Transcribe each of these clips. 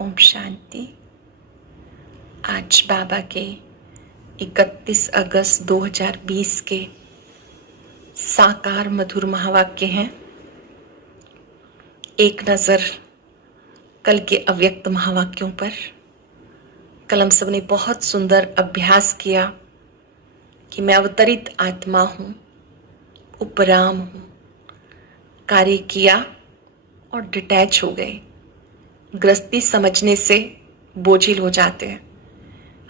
ओम शांति। आज बाबा के 31 अगस्त 2020 के साकार मधुर महावाक्य हैं। एक नज़र कल के अव्यक्त महावाक्यों पर। कल हम सब ने बहुत सुंदर अभ्यास किया कि मैं अवतरित आत्मा हूँ, उपराम हूँ। कार्य किया और डिटैच हो गए। गृहस्थी समझने से बोझिल हो जाते हैं।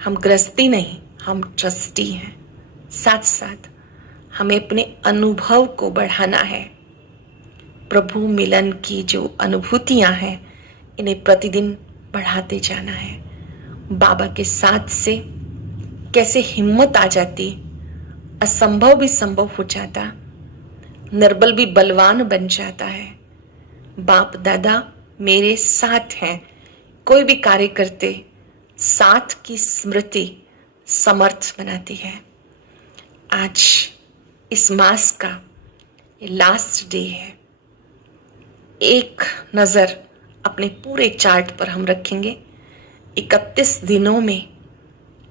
हम गृहस्थी नहीं, हम ट्रस्टी हैं। साथ साथ हमें अपने अनुभव को बढ़ाना है। प्रभु मिलन की जो अनुभूतियां हैं, इन्हें प्रतिदिन बढ़ाते जाना है। बाबा के साथ से कैसे हिम्मत आ जाती, असंभव भी संभव हो जाता, निर्बल भी बलवान बन जाता है। बाप दादा मेरे साथ हैं, कोई भी कार्य करते साथ की स्मृति समर्थ बनाती है। आज इस मास का ये लास्ट डे है। एक नज़र अपने पूरे चार्ट पर हम रखेंगे। 31 दिनों में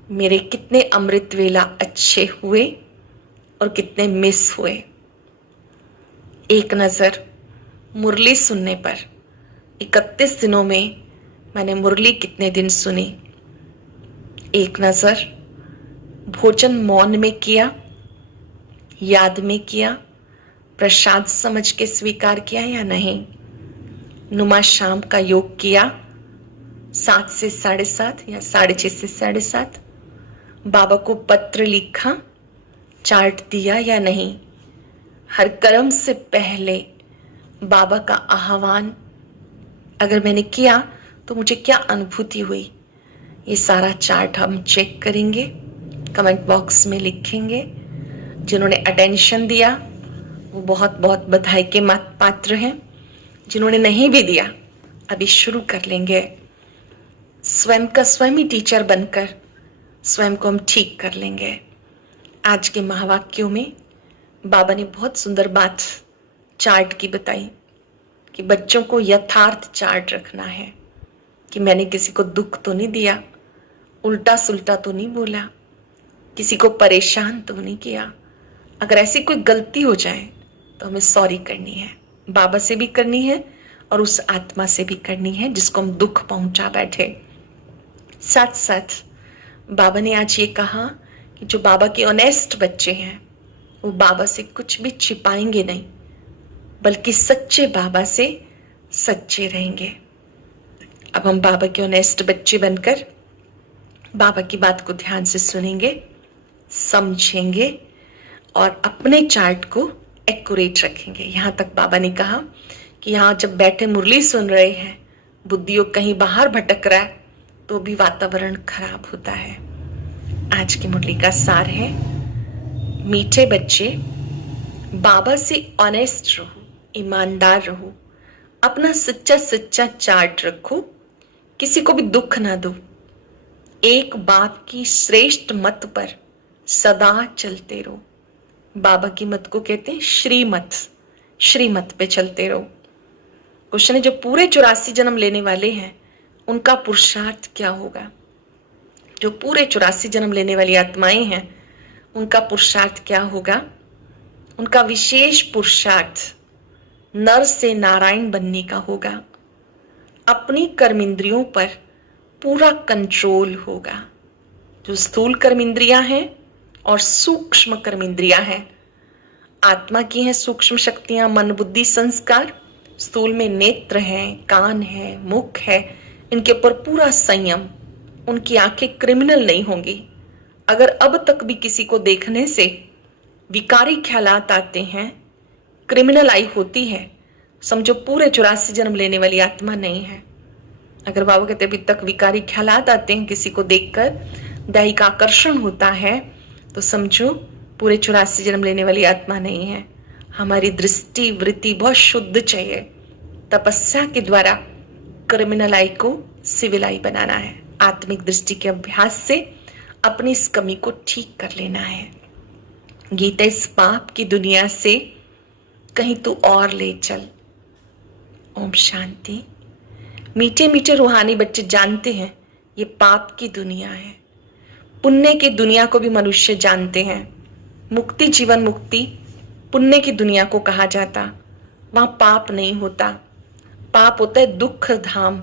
मेरे कितने अमृत वेला अच्छे हुए और कितने मिस हुए। एक नज़र मुरली सुनने पर, 31 दिनों में मैंने मुरली कितने दिन सुनी। एक नज़र भोजन मौन में किया, याद में किया, प्रसाद समझ के स्वीकार किया या नहीं। नुमा शाम का योग किया 7 से 7:30 या 6:30 से 7:30। बाबा को पत्र लिखा, चार्ट दिया या नहीं। हर कर्म से पहले बाबा का आह्वान अगर मैंने किया तो मुझे क्या अनुभूति हुई, ये सारा चार्ट हम चेक करेंगे, कमेंट बॉक्स में लिखेंगे। जिन्होंने अटेंशन दिया वो बहुत बहुत बधाई के पात्र हैं। जिन्होंने नहीं भी दिया, अभी शुरू कर लेंगे। स्वयं का स्वयं ही टीचर बनकर स्वयं को हम ठीक कर लेंगे। आज के महावाक्यों में बाबा ने बहुत सुंदर बात चार्ट की बताई कि बच्चों को यथार्थ चार्ट रखना है कि मैंने किसी को दुख तो नहीं दिया, उल्टा सुल्टा तो नहीं बोला, किसी को परेशान तो नहीं किया। अगर ऐसी कोई गलती हो जाए तो हमें सॉरी करनी है, बाबा से भी करनी है और उस आत्मा से भी करनी है जिसको हम दुख पहुंचा बैठे। साथ साथ बाबा ने आज ये कहा कि जो बाबा के ऑनेस्ट बच्चे हैं वो बाबा से कुछ भी छिपाएंगे नहीं, बल्कि सच्चे बाबा से सच्चे रहेंगे। अब हम बाबा के ऑनेस्ट बच्चे बनकर बाबा की बात को ध्यान से सुनेंगे, समझेंगे और अपने चार्ट को एक्यूरेट रखेंगे। यहाँ तक बाबा ने कहा कि यहाँ जब बैठे मुरली सुन रहे हैं, बुद्धियों कहीं बाहर भटक रहा है तो भी वातावरण खराब होता है। आज की मुरली का सार है, मीठे बच्चे बाबा से ऑनेस्ट रहो, ईमानदार रहो, अपना सच्चा सच्चा चार्ट रखो, किसी को भी दुख ना दो, एक बाप की श्रेष्ठ मत पर सदा चलते रहो। बाबा की मत को कहते हैं श्रीमत, श्रीमत पे चलते रहो। क्वेश्चन है, जो पूरे 84 जन्म लेने वाले हैं उनका पुरुषार्थ क्या होगा। जो पूरे 84 जन्म लेने वाली आत्माएं हैं उनका पुरुषार्थ क्या होगा। उनका विशेष पुरुषार्थ नर से नारायण बनने का होगा। अपनी कर्मेंद्रियों पर पूरा कंट्रोल होगा। जो स्थूल कर्मेंद्रियां हैं और सूक्ष्म कर्मेंद्रियां हैं, आत्मा की हैं सूक्ष्म शक्तियां, मन बुद्धि संस्कार। स्थूल में नेत्र हैं, कान है, मुख है, इनके ऊपर पूरा संयम। उनकी आंखें क्रिमिनल नहीं होंगी। अगर अब तक भी किसी को देखने से विकारी ख्यालात आते हैं, क्रिमिनल आई होती है, समझो पूरे 84 जन्म लेने वाली आत्मा नहीं है। अगर बाबा कहते अभी तक विकारी ख्यालात आते हैं, किसी को देखकर दैहिक आकर्षण होता है, तो समझो पूरे 84 जन्म लेने वाली आत्मा नहीं है। हमारी दृष्टि वृत्ति बहुत शुद्ध चाहिए। तपस्या के द्वारा क्रिमिनल आई को सिविल आई बनाना है। आत्मिक दृष्टि के अभ्यास से अपनी इस कमी को ठीक कर लेना है। गीता इस पाप की दुनिया से कहीं तू और ले चल। ओम शांति। मीठे मीठे रूहानी बच्चे जानते हैं ये पाप की दुनिया है। पुण्य की दुनिया को भी मनुष्य जानते हैं। मुक्ति, जीवन मुक्ति पुण्य की दुनिया को कहा जाता। वहां पाप नहीं होता। पाप होता है दुख धाम,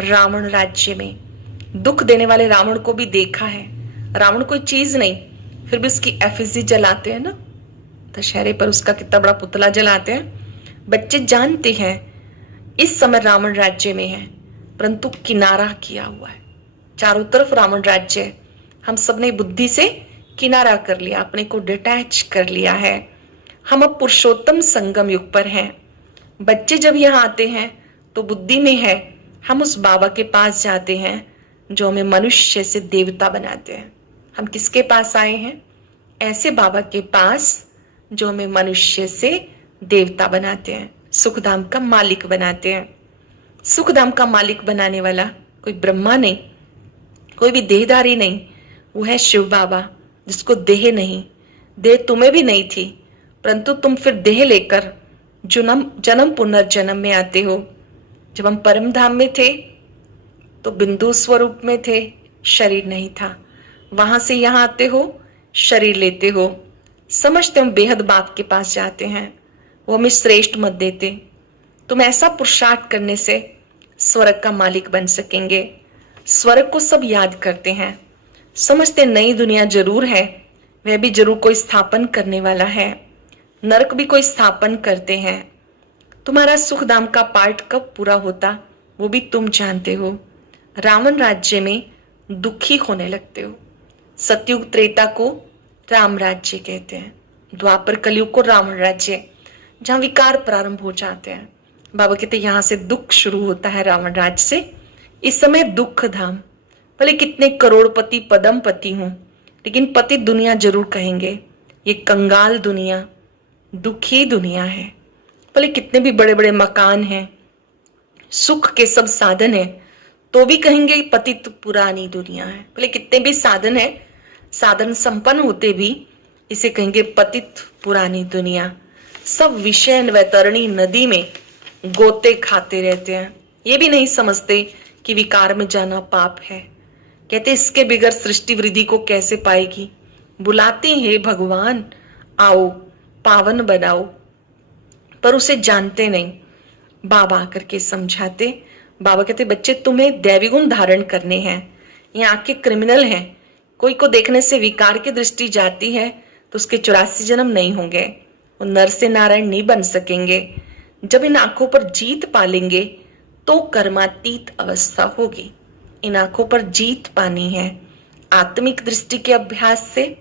रावण राज्य में। दुख देने वाले रावण को भी देखा है। रावण कोई चीज नहीं, फिर भी उसकी एफिजी जलाते हैं ना, दशहरे पर उसका कितना बड़ा पुतला जलाते हैं। बच्चे जानते हैं इस समय रावण राज्य में है, परंतु किनारा किया हुआ है। चारों तरफ रावण राज्य है। हम सबने बुद्धि से किनारा कर लिया, अपने को डिटैच कर लिया है। हम अब पुरुषोत्तम संगम युग पर हैं। बच्चे जब यहाँ आते हैं तो बुद्धि में है, हम उस बाबा के पास जाते हैं जो हमें मनुष्य से देवता बनाते हैं। हम किसके पास आए हैं? ऐसे बाबा के पास जो हमें मनुष्य से देवता बनाते हैं, सुखधाम का मालिक बनाते हैं। सुखधाम का मालिक बनाने वाला कोई ब्रह्मा नहीं, कोई भी देहधारी नहीं, वो है शिव बाबा, जिसको देह नहीं। देह तुम्हें भी नहीं थी, परंतु तुम फिर देह लेकर जन्म पुनर्जन्म में आते हो। जब हम परम धाम में थे तो बिंदु स्वरूप में थे, शरीर नहीं था। वहां से यहाँ आते हो, शरीर लेते हो। समझते हम बेहद बाप के पास जाते हैं, वो हमें श्रेष्ठ मत देते। तुम ऐसा पुरुषार्थ करने से स्वर्ग का मालिक बन सकेंगे। स्वर्ग को सब याद करते हैं, समझते नई दुनिया जरूर है, वह भी जरूर कोई स्थापन करने वाला है। नरक भी कोई स्थापन करते हैं। तुम्हारा सुखधाम का पार्ट कब पूरा होता वो भी तुम जानते हो। रावण राज्य में दुखी होने लगते हो। सतयुग त्रेता को राम राज्य कहते हैं, द्वापर कलयुग को रावण राज्य, जहां विकार प्रारंभ हो जाते हैं। बाबा कहते हैं यहां से दुख शुरू होता है, रावण राज्य से। इस समय दुख धाम, भले कितने करोड़पति पदमपति हूं, लेकिन पति दुनिया जरूर कहेंगे। ये कंगाल दुनिया, दुखी दुनिया है। भले कितने भी बड़े बड़े मकान हैं, सुख के सब साधन है, तो भी कहेंगे पतित पुरानी दुनिया है। भले कितने भी साधन है, साधन संपन्न होते भी इसे कहेंगे पतित पुरानी दुनिया। सब विषय वैतरणी नदी में गोते खाते रहते हैं। ये भी नहीं समझते कि विकार में जाना पाप है। कहते इसके बिगैर सृष्टि वृद्धि को कैसे पाएगी। बुलाते हैं भगवान आओ पावन बनाओ, पर उसे जानते नहीं। बाबा आकर के समझाते। बाबा कहते बच्चे तुम्हें दैवी गुण धारण करने हैं। ये आंखें क्रिमिनल हैं। कोई को देखने से विकार की दृष्टि जाती है तो उसके 84 जन्म नहीं होंगे, वो नर से नारायण नहीं बन सकेंगे। जब इन आंखों पर जीत पालेंगे तो कर्मातीत अवस्था होगी। इन आंखों पर जीत पानी है आत्मिक दृष्टि के अभ्यास से।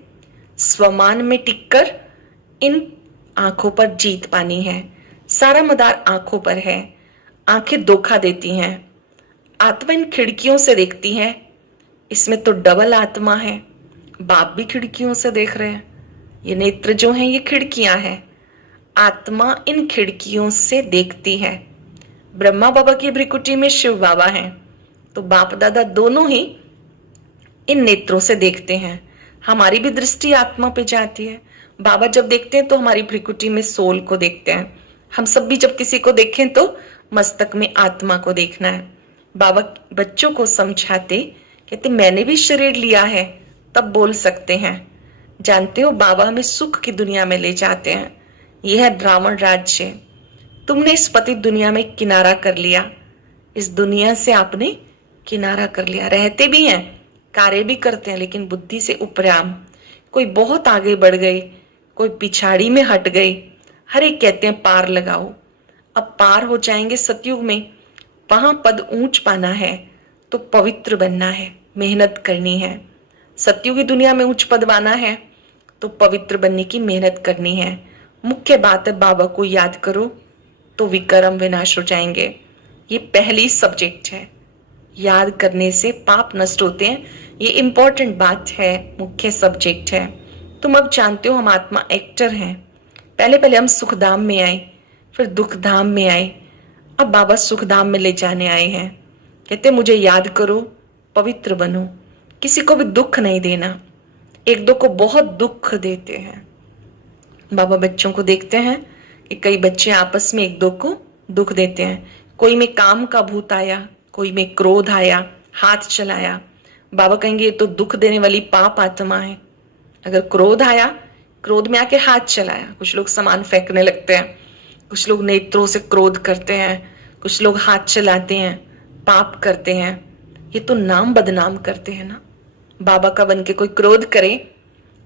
स्वमान में टिककर इन आंखों पर जीत पानी है। सारा मदार आंखों पर है। आंखें धोखा देती हैं। आत्मा इन खिड़कियों से देखती है। इसमें तो डबल आत्मा है। बाप भी खिड़कियों से देख रहे हैं। ये नेत्र जो हैं ये खिड़कियां हैं। आत्मा इन खिड़कियों से देखती है। ब्रह्मा बाबा की भ्रिकुटी में शिव बाबा हैं, तो बाप दादा दोनों ही इन नेत्रों से देखते हैं। हमारी भी दृष्टि आत्मा पे जाती है। बाबा जब देखते हैं तो हमारी भ्रिकुटी में सोल को देखते हैं। हम सब भी जब किसी को देखें तो मस्तक में आत्मा को देखना है। बाबा बच्चों को समझाते, कहते मैंने भी शरीर लिया है तब बोल सकते हैं। जानते हो बाबा हमें सुख की दुनिया में ले जाते हैं। यह है रावण राज्य। तुमने इस पति दुनिया में किनारा कर लिया। इस दुनिया से आपने किनारा कर लिया। रहते भी हैं, कार्य भी करते हैं, लेकिन बुद्धि से उपराम। कोई बहुत आगे बढ़ गए, कोई पिछाड़ी में हट गए। हर एक कहते हैं पार लगाओ। अब पार हो जाएंगे सतयुग में, वहां पद ऊंच पाना है तो पवित्र बनना है, मेहनत करनी है। सतयुगी दुनिया में उच्च पद पाना है तो पवित्र बनने की मेहनत करनी है। मुख्य बात है बाबा को याद करो तो विक्रम विनाश हो जाएंगे। ये पहली सब्जेक्ट है। याद करने से पाप नष्ट होते हैं। ये इंपॉर्टेंट बात है, मुख्य सब्जेक्ट है। तुम अब जानते हो हम आत्मा एक्टर हैं। पहले पहले हम सुखधाम में आए, फिर दुखधाम में आए, अब बाबा सुखधाम में ले जाने आए हैं। कहते मुझे याद करो, पवित्र बनो, किसी को भी दुख नहीं देना। एक दो को बहुत दुख देते हैं। बाबा बच्चों को देखते हैं कि कई बच्चे आपस में एक दो को दुख देते हैं। कोई में काम का भूत आया, कोई में क्रोध आया, हाथ चलाया, बाबा कहेंगे ये तो दुख देने वाली पाप आत्मा है। अगर क्रोध आया, क्रोध में आके हाथ चलाया, कुछ लोग सामान फेंकने लगते हैं, कुछ लोग नेत्रों से क्रोध करते हैं, कुछ लोग हाथ चलाते हैं, पाप करते हैं, ये तो नाम बदनाम करते हैं ना। बाबा का बन के कोई क्रोध करे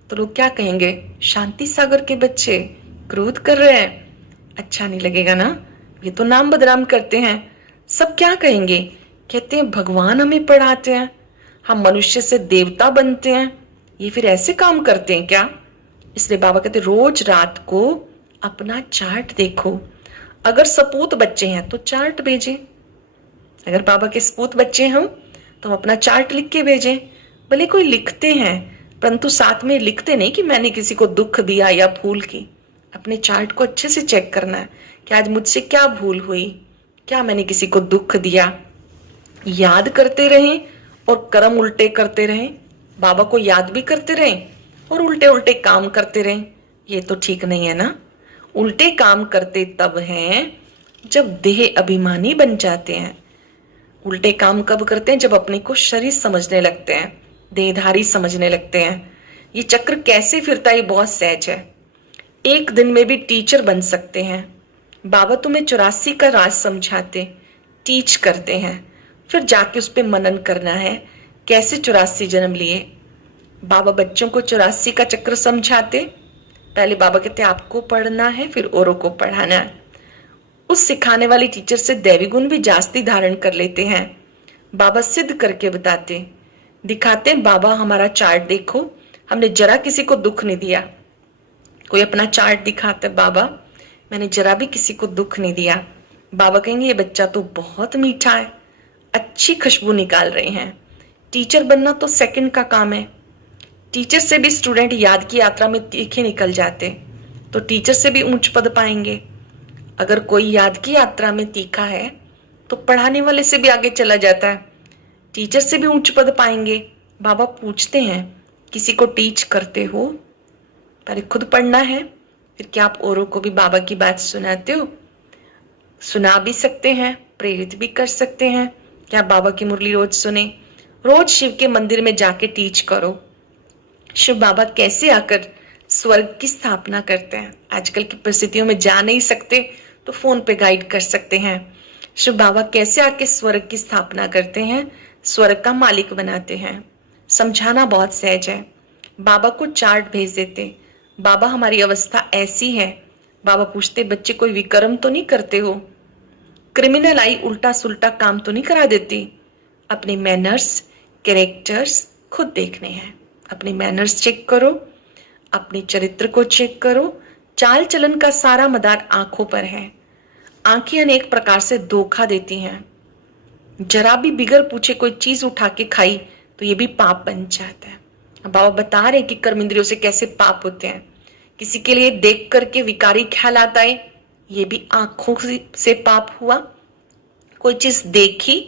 तो लोग क्या कहेंगे, शांति सागर के बच्चे क्रोध कर रहे हैं, अच्छा नहीं लगेगा ना, ये तो नाम बदनाम करते हैं। सब क्या कहेंगे, कहते हैं भगवान हमें पढ़ाते हैं, हम मनुष्य से देवता बनते हैं, ये फिर ऐसे काम करते हैं क्या। इसलिए बाबा कहते रोज रात को अपना चार्ट देखो। अगर सपूत बच्चे हैं तो चार्ट भेजें, अगर बाबा के सपूत बच्चे हम तो हम अपना चार्ट लिख के भेजें। भले कोई लिखते हैं परंतु साथ में लिखते नहीं कि मैंने किसी को दुख दिया या भूल की। अपने चार्ट को अच्छे से चेक करना है कि आज मुझसे क्या भूल हुई, क्या मैंने किसी को दुख दिया। याद करते रहें और कर्म उल्टे करते रहें, बाबा को याद भी करते रहें और उल्टे उल्टे काम करते रहें, ये तो ठीक नहीं है ना। उल्टे काम करते तब हैं जब देह अभिमानी बन जाते हैं। उल्टे काम कब करते हैं, जब अपने को शरीर समझने लगते हैं, देहधारी समझने लगते हैं। ये चक्र कैसे फिरता है, ये बहुत सहज है। एक दिन में भी टीचर बन सकते हैं। बाबा तुम्हें 84 का राज समझाते, टीच करते हैं, फिर जाके उस पर मनन करना है कैसे 84 जन्म लिए। बाबा बच्चों को 84 का चक्र समझाते, पहले बाबा कहते आपको पढ़ना है फिर औरों को पढ़ाना है। उस सिखाने वाली टीचर से दैवी गुण भी जास्ती धारण कर लेते हैं। बाबा सिद्ध करके बताते, दिखाते, बाबा हमारा चार्ट देखो, हमने जरा किसी को दुख नहीं दिया। कोई अपना चार्ट दिखाता, बाबा मैंने जरा भी किसी को दुख नहीं दिया। बाबा कहेंगे ये बच्चा तो बहुत मीठा है, अच्छी खुशबू निकाल रहे हैं। टीचर बनना तो सेकंड का काम है। टीचर से भी स्टूडेंट याद की यात्रा में तीखे निकल जाते तो टीचर से भी ऊंच पद पाएंगे। अगर कोई याद की यात्रा में तीखा है तो पढ़ाने वाले से भी आगे चला जाता है, टीचर से भी ऊंच पद पाएंगे। बाबा पूछते हैं किसी को टीच करते हो, पहले खुद पढ़ना है, फिर क्या आप औरों को भी बाबा की बात सुनाते हो। सुना भी सकते हैं, प्रेरित भी कर सकते हैं। क्या बाबा की मुरली रोज सुने, रोज शिव के मंदिर में जाके टीच करो। शिव बाबा कैसे आकर स्वर्ग की स्थापना करते हैं। आजकल की परिस्थितियों में जा नहीं सकते तो फोन पे गाइड कर सकते हैं। शिव बाबा कैसे आके स्वर्ग की स्थापना करते हैं, स्वर्ग का मालिक बनाते हैं। समझाना बहुत सहज है। बाबा को चार्ट भेज देते, बाबा हमारी अवस्था ऐसी है। बाबा पूछते बच्चे कोई विक्रम तो नहीं करते हो, क्रिमिनल आई उल्टा सुल्टा काम तो नहीं करा देती। अपने मैनर्स कैरेक्टर्स खुद देखने हैं। अपने मैनर्स चेक करो, अपने चरित्र को चेक करो। चाल चलन का सारा मदार आंखों पर है। आंखें अनेक प्रकार से धोखा देती हैं। जरा भी बिगर पूछे कोई चीज उठा के खाई तो ये भी पाप बन जाता है। बाबा बता रहे कि कर्म इंद्रियों से कैसे पाप होते हैं। किसी के लिए देख करके विकारी ख्याल आता है, ये भी आंखों से पाप हुआ। कोई चीज देखी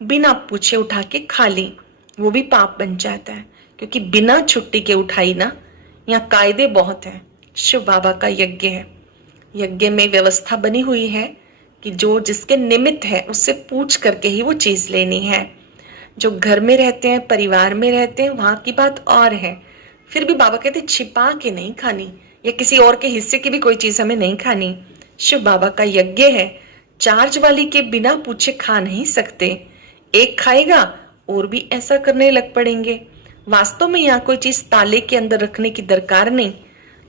बिना पूछे उठा के खा ली, वो भी पाप बन जाता है, क्योंकि बिना छुट्टी के उठाई ना। यहाँ कायदे बहुत हैं। शिव बाबा का यज्ञ है, यज्ञ में व्यवस्था बनी हुई है कि जो जिसके निमित्त है उससे पूछ करके ही वो चीज लेनी है। जो घर में रहते हैं, परिवार में रहते हैं, वहां की बात और है। फिर भी बाबा कहते छिपा के नहीं खानी, या किसी और के हिस्से की भी कोई चीज हमें नहीं खानी। शिव बाबा का यज्ञ है, चार्ज वाली के बिना पूछे खा नहीं सकते। एक खाएगा और भी ऐसा करने लग पड़ेंगे। वास्तव में यहाँ कोई चीज ताले के अंदर रखने की दरकार नहीं।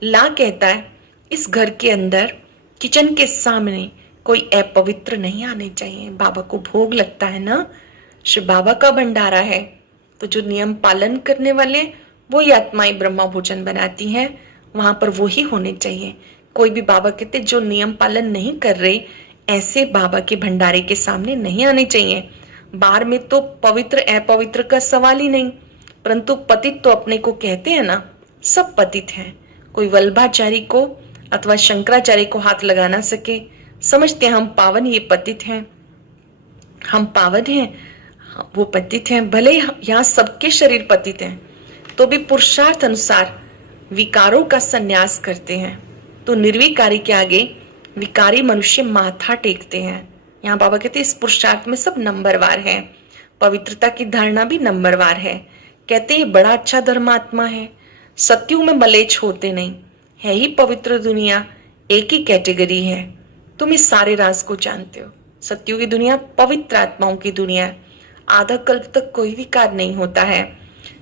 ला कहता है इस घर के अंदर किचन के सामने कोई अपवित्र नहीं आने चाहिए। बाबा को भोग लगता है ना, शिव बाबा का भंडारा है, तो जो नियम पालन करने वाले वो ही आत्माएं ब्रह्मा भोजन बनाती हैं, वहां पर वो ही होने चाहिए। कोई भी बाबा कहते जो नियम पालन नहीं कर रहे, ऐसे बाबा के भंडारे के सामने नहीं आने चाहिए। बाहर में तो पवित्र अपवित्र का सवाल ही नहीं, परंतु पतित तो अपने को कहते हैं ना, सब पतित हैं। कोई वल्लभाचारी को अथवा शंकराचार्य को हाथ लगा ना सके, समझते हैं हम पावन, ये पतित हैं, हम पावन हैं, वो पतित हैं। भले यहाँ सबके शरीर पतित हैं, तो भी पुरुषार्थ अनुसार विकारों का संन्यास करते हैं। तो निर्विकारी के आगे विकारी मनुष्य माथा टेकते हैं। यहाँ बाबा कहते हैं इस पुरुषार्थ में सब नंबरवार है। पवित्रता की धारणा भी नंबरवार है। कहते हैं बड़ा अच्छा धर्मात्मा है, सत्युग में मलेच्छ होते नहीं, है ही पवित्र दुनिया, एक ही कैटेगरी है। तुम इस सारे राज को जानते हो। सत्युग की दुनिया पवित्र आत्माओं की दुनिया है। आधा कल्प तक कोई विकार नहीं होता है।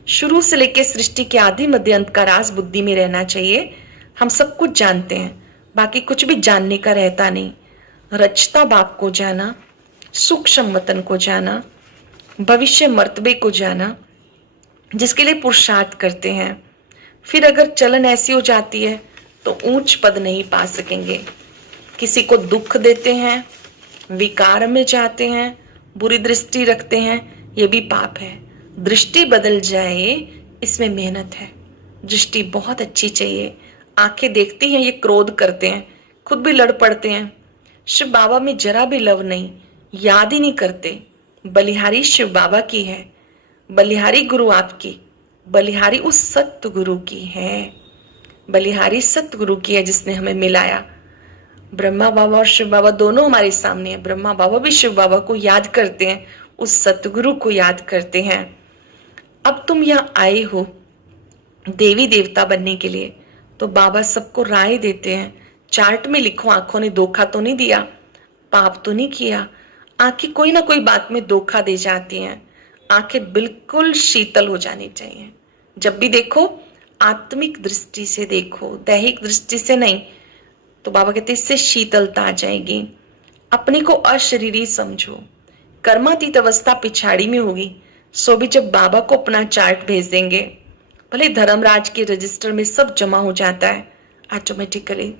शुरू से लेकर सृष्टि के आदि मध्य अंत का राज बुद्धि में रहना चाहिए। हम सब कुछ जानते हैं, बाकी कुछ भी जानने का रहता नहीं। रचता बाप को जाना, सूक्ष्म वतन को जाना, भविष्य मर्तबे को जाना, जिसके लिए पुरुषार्थ करते हैं। फिर अगर चलन ऐसी हो जाती है तो ऊंच पद नहीं पा सकेंगे। किसी को दुख देते हैं, विकार में जाते हैं, बुरी दृष्टि रखते हैं, ये भी पाप है। दृष्टि बदल जाए, इसमें मेहनत है। दृष्टि बहुत अच्छी चाहिए। आंखें देखती हैं, ये क्रोध करते हैं, खुद भी लड़ पड़ते हैं। शिव बाबा में जरा भी लव नहीं, याद ही नहीं करते। बलिहारी शिव बाबा की है, बलिहारी गुरु आपकी, बलिहारी उस सत्य गुरु की है। बलिहारी सत्य गुरु की है जिसने हमें मिलाया। ब्रह्मा बाबा और शिव बाबा दोनों हमारे सामने हैं। ब्रह्मा बाबा भी शिव बाबा को याद करते हैं, उस सतगुरु को याद करते हैं। अब तुम यहाँ आए हो देवी देवता बनने के लिए, तो बाबा सबको राय देते हैं, चार्ट में लिखो, आंखों ने धोखा तो नहीं दिया, पाप तो नहीं किया। आंखें कोई ना कोई बात में धोखा दे जाती हैं। आंखें बिल्कुल शीतल हो जानी चाहिए। जब भी देखो आत्मिक दृष्टि से देखो, दैहिक दृष्टि से नहीं। तो बाबा कहते इससे शीतलता आ जाएगी। अपने को अशरीरी समझो। कर्मातीत अवस्था पिछाड़ी में होगी, सो भी जब बाबा को अपना चार्ट भेज देंगे, भले धर्मराज के रजिस्टर में सब जमा हो जाता है ऑटोमेटिकली।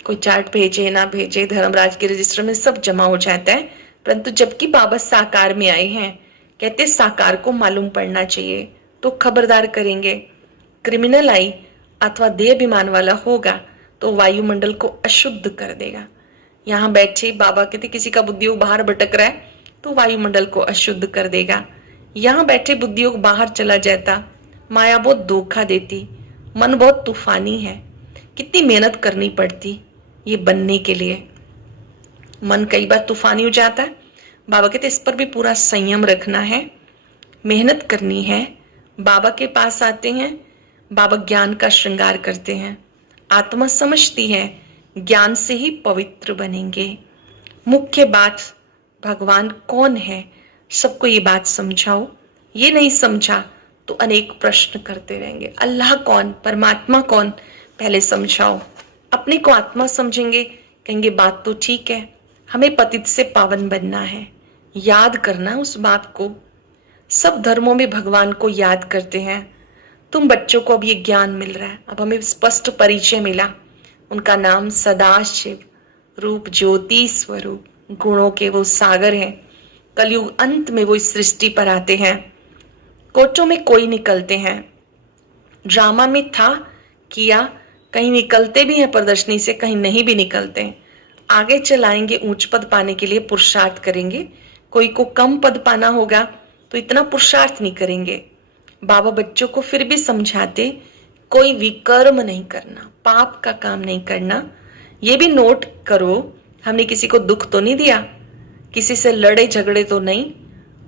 कोई चार्ट भेजे ना भेजे, धर्मराज के रजिस्टर में सब जमा हो जाता है। परंतु जबकि बाबा साकार में आए हैं, कहते साकार को मालूम पड़ना चाहिए, तो खबरदार करेंगे। क्रिमिनल आई अथवा देहाभिमान वाला होगा तो वायुमंडल को अशुद्ध कर देगा। यहाँ बैठे बाबा कहते किसी का बुद्धियोग बाहर भटक रहा है तो वायुमंडल को अशुद्ध कर देगा। यहाँ बैठे बुद्धियोग बाहर चला जाता, माया बहुत धोखा देती, मन बहुत तूफानी है। कितनी मेहनत करनी पड़ती ये बनने के लिए। मन कई बार तूफानी हो जाता है। बाबा कहते इस पर भी पूरा संयम रखना है, मेहनत करनी है। बाबा के पास आते हैं, बाबा ज्ञान का श्रृंगार करते हैं। आत्मा समझती है ज्ञान से ही पवित्र बनेंगे। मुख्य बात भगवान कौन है, सबको ये बात समझाओ। ये नहीं समझा तो अनेक प्रश्न करते रहेंगे। अल्लाह कौन, परमात्मा कौन, पहले समझाओ। अपने को आत्मा समझेंगे, कहेंगे बात तो ठीक है, हमें पतित से पावन बनना है। याद करना उस बात को। सब धर्मों में भगवान को याद करते हैं। तुम बच्चों को अब ये ज्ञान मिल रहा है, अब हमें स्पष्ट परिचय मिला। उनका नाम सदाशिव, रूप ज्योति स्वरूप, गुणों के वो सागर हैं। कलयुग अंत में वो इस सृष्टि पर आते हैं। कोचों में कोई निकलते हैं, ड्रामा में था किया, कहीं निकलते भी हैं प्रदर्शनी से, कहीं नहीं भी निकलते। आगे चलाएंगे, ऊंच पद पाने के लिए पुरुषार्थ करेंगे। कोई को कम पद पाना होगा तो इतना पुरुषार्थ नहीं करेंगे। बाबा बच्चों को फिर भी समझाते, कोई विकर्म नहीं करना, पाप का काम नहीं करना। ये भी नोट करो, हमने किसी को दुख तो नहीं दिया, किसी से लड़े झगड़े तो नहीं,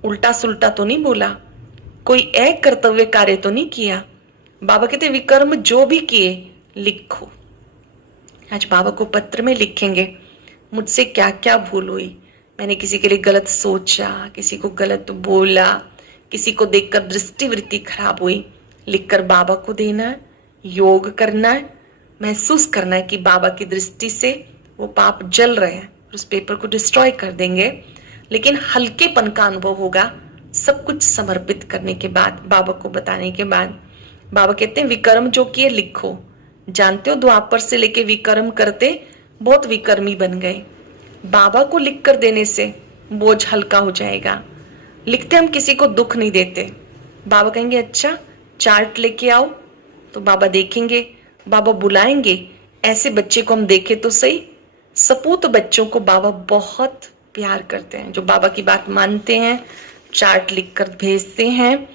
उल्टा सुल्टा तो नहीं बोला, कोई अकर्तव्य कार्य तो नहीं किया। बाबा कहते विकर्म जो भी किए लिखो। आज बाबा को पत्र में लिखेंगे, मुझसे क्या क्या भूल हुई, मैंने किसी के लिए गलत सोचा, किसी को गलत बोला, किसी को देखकर दृष्टिवृत्ति खराब हुई। लिखकर बाबा को देना है, योग करना है, महसूस करना है कि बाबा की दृष्टि से वो पाप जल रहे हैं। उस पेपर को डिस्ट्रॉय कर देंगे, लेकिन हल्केपन का अनुभव होगा सब कुछ समर्पित करने के बाद, बाबा को बताने के बाद। बाबा कहते हैं विकर्म जो किए लिखो। जानते हो द्वापर से लेके विकर्म करते बहुत विकर्मी बन गए। बाबा को लिख कर देने से बोझ हल्का हो जाएगा। लिखते हम किसी को दुख नहीं देते। बाबा कहेंगे अच्छा चार्ट लेके आओ, तो बाबा देखेंगे, बाबा बुलाएंगे, ऐसे बच्चे को हम देखे तो सही। सपूत बच्चों को बाबा बहुत प्यार करते हैं, जो बाबा की बात मानते हैं, चार्ट लिख कर भेजते हैं,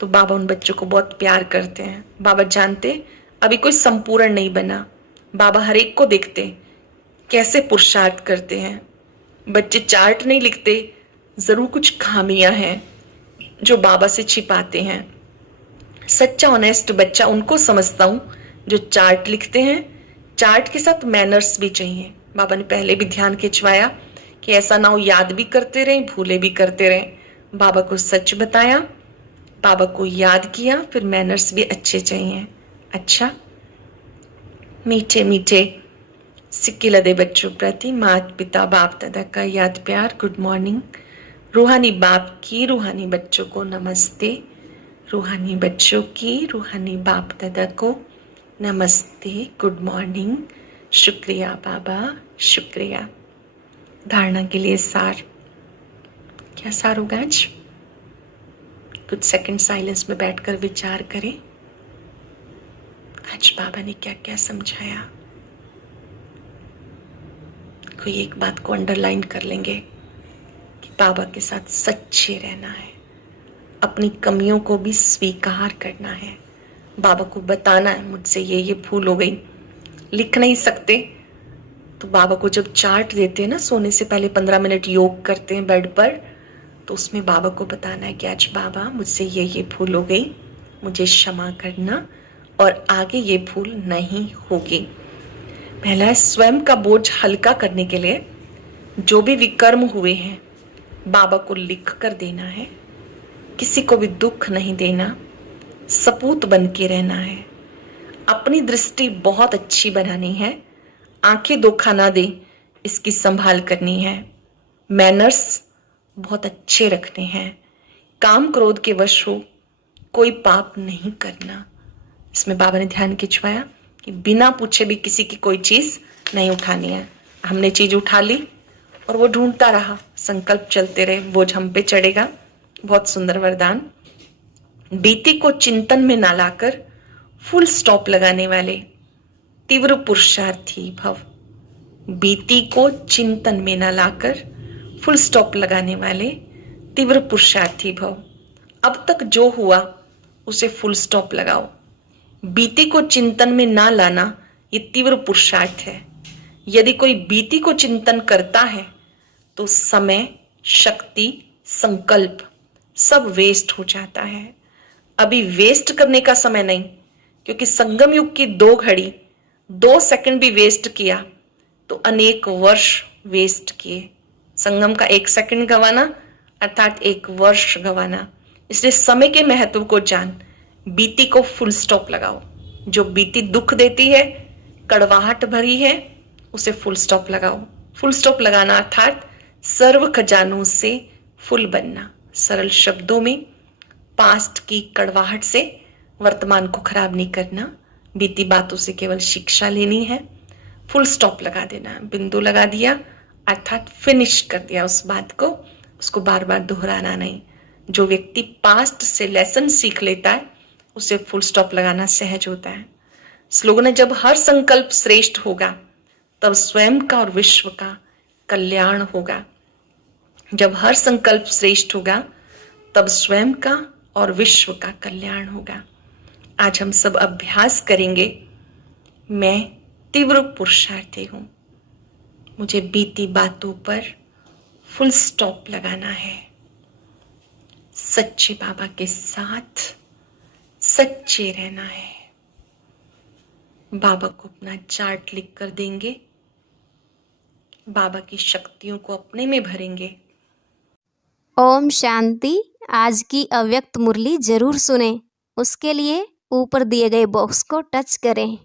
तो बाबा उन बच्चों को बहुत प्यार करते हैं। बाबा जानते अभी कोई संपूर्ण नहीं बना। बाबा हर एक को देखते कैसे पुरुषार्थ करते हैं। बच्चे चार्ट नहीं लिखते, जरूर कुछ खामियां हैं जो बाबा से छिपाते हैं। सच्चा ऑनेस्ट बच्चा उनको समझता हूं जो चार्ट लिखते हैं। चार्ट के साथ मैनर्स भी चाहिए। बाबा ने पहले भी ध्यान खिंचवाया कि ऐसा ना हो याद भी करते रहें, भूले भी करते रहें। बाबा को सच बताया, बाबा को याद किया, फिर मैनर्स भी अच्छे चाहिए। अच्छा, मीठे मीठे सिक्के लदे बच्चों प्रति माता पिता बाप दादा का याद प्यार। Good morning. रूहानी बाप की रूहानी बच्चों को नमस्ते। रूहानी बच्चों की रूहानी बाप दादा को नमस्ते, गुड मॉर्निंग। शुक्रिया बाबा, शुक्रिया। धारणा के लिए सार, क्या सार होगा आज? कुछ सेकंड साइलेंस में बैठकर विचार करें, आज बाबा ने क्या क्या समझाया। कोई एक बात को अंडरलाइन कर लेंगे कि बाबा के साथ सच्चे रहना है, अपनी कमियों को भी स्वीकार करना है, बाबा को बताना है मुझसे ये भूल हो गई। लिख नहीं सकते तो बाबा को जब चार्ट देते हैं ना, सोने से पहले 15 मिनट योग करते हैं बेड पर, तो उसमें बाबा को बताना है कि आज बाबा मुझसे ये भूल हो गई, मुझे क्षमा करना और आगे ये भूल नहीं होगी। पहला है स्वयं का बोझ हल्का करने के लिए जो भी विकर्म हुए हैं बाबा को लिख कर देना है। किसी को भी दुख नहीं देना, सपूत बन के रहना है। अपनी दृष्टि बहुत अच्छी बनानी है, आंखें धोखा ना दे इसकी संभाल करनी है। मैनर्स बहुत अच्छे रखने हैं। काम क्रोध के वश हो कोई पाप नहीं करना। इसमें बाबा ने ध्यान खिंचवाया कि बिना पूछे भी किसी की कोई चीज नहीं उठानी है। हमने चीज उठा ली और वो ढूंढता रहा, संकल्प चलते रहे, बोझ हम पे चढ़ेगा। बहुत सुंदर वरदान। बीती को चिंतन में ना लाकर फुल स्टॉप लगाने वाले तीव्र पुरुषार्थी भव। बीती को चिंतन में ना लाकर फुल स्टॉप लगाने वाले तीव्र पुरुषार्थी भव। अब तक जो हुआ उसे फुल स्टॉप लगाओ। बीती को चिंतन में ना लाना ये तीव्र पुरुषार्थ है। यदि कोई बीती को चिंतन करता है तो समय, शक्ति, संकल्प सब वेस्ट हो जाता है। अभी वेस्ट करने का समय नहीं, क्योंकि संगम युग की 2 घड़ी 2 सेकंड भी वेस्ट किया तो अनेक वर्ष वेस्ट किए। संगम का 1 सेकंड गंवाना अर्थात 1 वर्ष गंवाना। इसलिए समय के महत्व को जान, बीती को फुल स्टॉप लगाओ। जो बीती दुख देती है, कड़वाहट भरी है, उसे फुल स्टॉप लगाओ। फुल स्टॉप लगाना अर्थात सर्व खजानों से फुल बनना। सरल शब्दों में पास्ट की कड़वाहट से वर्तमान को खराब नहीं करना, बीती बातों से केवल शिक्षा लेनी है। फुल स्टॉप लगा देना, बिंदु लगा दिया अर्थात फिनिश कर दिया उस बात को, उसको बार बार दोहराना नहीं। जो व्यक्ति पास्ट से लेसन सीख लेता है उसे फुल स्टॉप लगाना सहज होता है। स्लोगन है, जब हर संकल्प श्रेष्ठ होगा तब स्वयं का और विश्व का कल्याण होगा। जब हर संकल्प श्रेष्ठ होगा तब स्वयं का और विश्व का कल्याण होगा। आज हम सब अभ्यास करेंगे। मैं तीव्र पुरुषार्थी हूं, मुझे बीती बातों पर फुल स्टॉप लगाना है। सच्चे बाबा के साथ सच्चे रहना है। बाबा को अपना चार्ट लिख कर देंगे, बाबा की शक्तियों को अपने में भरेंगे। ओम शांति। आज की अव्यक्त मुरली जरूर सुने। उसके लिए ऊपर दिए गए बॉक्स को टच करें।